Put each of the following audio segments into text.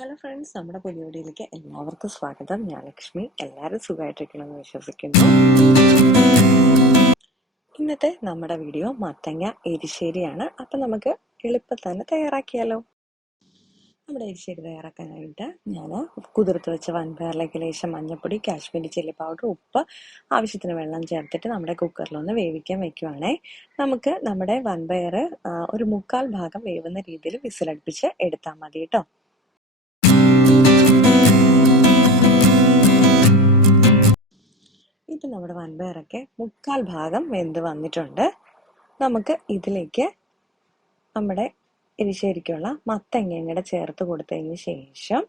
Hello friends, നമ്മുടെ പുതിയ വീഡിയോയിലേക്ക് എല്ലാവർക്കും സ്വാഗതം. ഞാൻ ലക്ഷ്മി. എല്ലാവരും സുഖമായിട്ടിരിക്കണമെന്ന് വിശ്വസിക്കുന്നു. ഇന്നത്തെ നമ്മുടെ വീഡിയോ മത്തങ്ങ എരിശ്ശേരിയാണ്. അപ്പം നമുക്ക് എളുപ്പം തന്നെ തയ്യാറാക്കിയാലോ. നമ്മുടെ എരിശ്ശേരി തയ്യാറാക്കാനായിട്ട് ഞാൻ കുതിർത്ത് വെച്ച വൻപയറിലേക്ക് ലേശം മഞ്ഞൾപ്പൊടി, കാശ്മീരി ചില്ലി പൗഡർ, ഉപ്പ്, ആവശ്യത്തിന് വെള്ളം ചേർത്തിട്ട് നമ്മുടെ കുക്കറിലൊന്ന് വേവിക്കാൻ വെക്കുവാണേ. നമുക്ക് നമ്മുടെ വൻപയർ ഒരു 1/4 ഭാഗം വേവുന്ന രീതിയിൽ വിസിലടുപ്പിച്ച് എടുത്താൽ മതി കേട്ടോ. ഇപ്പം നമ്മുടെ വൻപയറൊക്കെ 1/4 ഭാഗം വെന്ത് വന്നിട്ടുണ്ട്. നമുക്ക് ഇതിലേക്ക് നമ്മുടെ എരിശ്ശേരിക്കുള്ള മത്തങ്ങയും കൂടെ ചേർത്ത് കൊടുത്തതിന് ശേഷം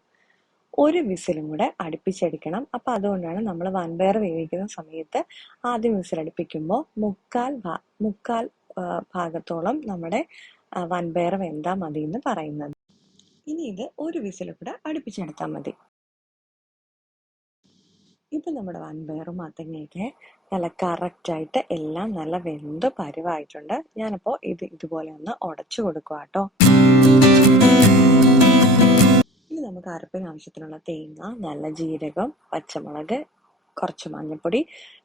ഒരു വിസിലും കൂടെ അടുപ്പിച്ചെടുക്കണം. അപ്പം അതുകൊണ്ടാണ് നമ്മൾ വൻപയർ വേവിക്കുന്ന സമയത്ത് ആദ്യം വിസിലടുപ്പിക്കുമ്പോൾ 1/4 ഭാഗത്തോളം നമ്മുടെ വൻപയർ വെന്താൽ മതി എന്ന് പറയുന്നത്. ഇനി ഇത് ഒരു വിസിലും കൂടെ അടുപ്പിച്ചെടുത്താൽ മതി. ഇപ്പം നമ്മുടെ വൻപയറും മത്തങ്ങയൊക്കെ നല്ല കറക്റ്റായിട്ട് എല്ലാം നല്ല വെന്ത് പരുവായിട്ടുണ്ട്. ഞാനപ്പോൾ ഇതുപോലെ ഒന്ന് ഉടച്ചു കൊടുക്കുക കേട്ടോ. ഇനി നമുക്ക് അരപ്പിന് ആവശ്യത്തിനുള്ള തേങ്ങ, നല്ല ജീരകം, പച്ചമുളക്, കുറച്ച് മഞ്ഞൾപ്പൊടി,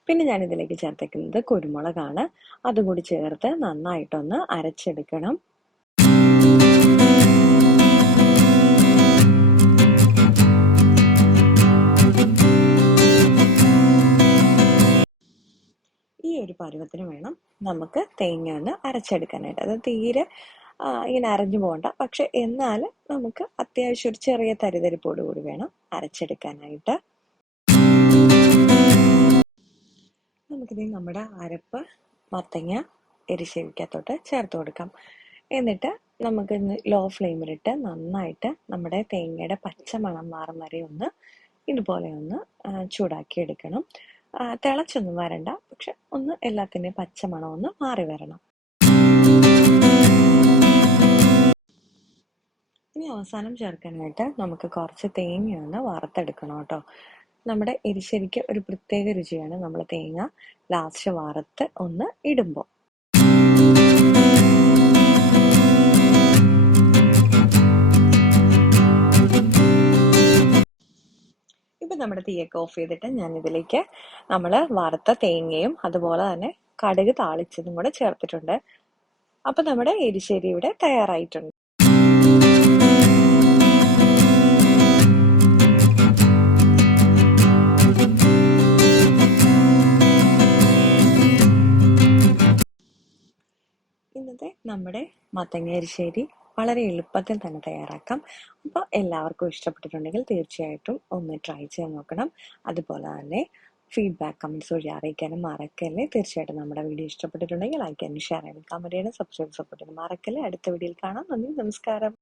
പിന്നെ ഞാൻ ഇതിലേക്ക് ചേർത്തേക്കുന്നത് കുരുമുളകാണ്. അതും കൂടി ചേർത്ത് നന്നായിട്ടൊന്ന് അരച്ചെടുക്കണം. ഈ ഒരു പരുവത്തിന് വേണം നമുക്ക് തേങ്ങ ഒന്ന് അരച്ചെടുക്കാനായിട്ട്. അത് തീരെ ഇങ്ങനെ അരഞ്ഞു പോകണ്ട, പക്ഷെ എന്നാൽ നമുക്ക് അത്യാവശ്യം ഒരു ചെറിയ തരിതരിപ്പോട് കൂടി വേണം അരച്ചെടുക്കാനായിട്ട്. നമുക്കിത് നമ്മുടെ അരപ്പ് മത്തങ്ങ എരിശ്ശേരിക്കകത്തോട്ട് ചേർത്ത് കൊടുക്കാം. എന്നിട്ട് നമുക്ക് ലോ ഫ്ലെയിമിലിട്ട് നന്നായിട്ട് നമ്മുടെ തേങ്ങയുടെ പച്ചമണം മാറും വരെ ഒന്ന് ഇതുപോലെ ഒന്ന് ചൂടാക്കി എടുക്കണം. തിളച്ചൊന്നും വരണ്ട, പക്ഷെ ഒന്ന് എല്ലാത്തിൻ്റെയും പച്ചമണം ഒന്ന് മാറി വരണം. ഇനി അവസാനം ചേർക്കാനായിട്ട് നമുക്ക് കുറച്ച് തേങ്ങ ഒന്ന് വറുത്തെടുക്കണം കേട്ടോ. നമ്മുടെ എരിശ്ശേരിക്ക് ഒരു പ്രത്യേക രുചിയാണ് നമ്മൾ തേങ്ങ ലാസ്റ്റ് വറുത്ത് ഒന്ന് ഇടുമ്പോൾ. ഇപ്പം നമ്മുടെ തീയൊക്കെ ഓഫ് ചെയ്തിട്ട് ഞാൻ ഇതിലേക്ക് നമ്മൾ വറുത്ത തേങ്ങയും അതുപോലെ തന്നെ കടുക് താളിച്ചതും കൂടെ ചേർത്തിട്ടുണ്ട്. അപ്പം നമ്മുടെ എരിശ്ശേരി ഇവിടെ തയ്യാറായിട്ടുണ്ട്. ഇന്നത്തെ നമ്മുടെ മത്തങ്ങ എരിശ്ശേരി വളരെ എളുപ്പത്തിൽ തന്നെ തയ്യാറാക്കാം. അപ്പോൾ എല്ലാവർക്കും ഇഷ്ടപ്പെട്ടിട്ടുണ്ടെങ്കിൽ തീർച്ചയായിട്ടും ഒന്ന് ട്രൈ ചെയ്ത് നോക്കണം. അതുപോലെ തന്നെ ഫീഡ്ബാക്ക് കമൻറ്റ്സ് വഴി അറിയിക്കാനും മറക്കല്ലേ. തീർച്ചയായിട്ടും നമ്മുടെ വീഡിയോ ഇഷ്ടപ്പെട്ടിട്ടുണ്ടെങ്കിൽ ലൈക്ക് ചെയ്യാനും ഷെയർ ചെയ്യാനും കമൻറ്റ് ചെയ്യാനും സബ്സ്ക്രൈബ് ചെയ്യാനും മറക്കല്ലേ. അടുത്ത വീഡിയോയിൽ കാണാം. നന്ദി, നമസ്കാരം.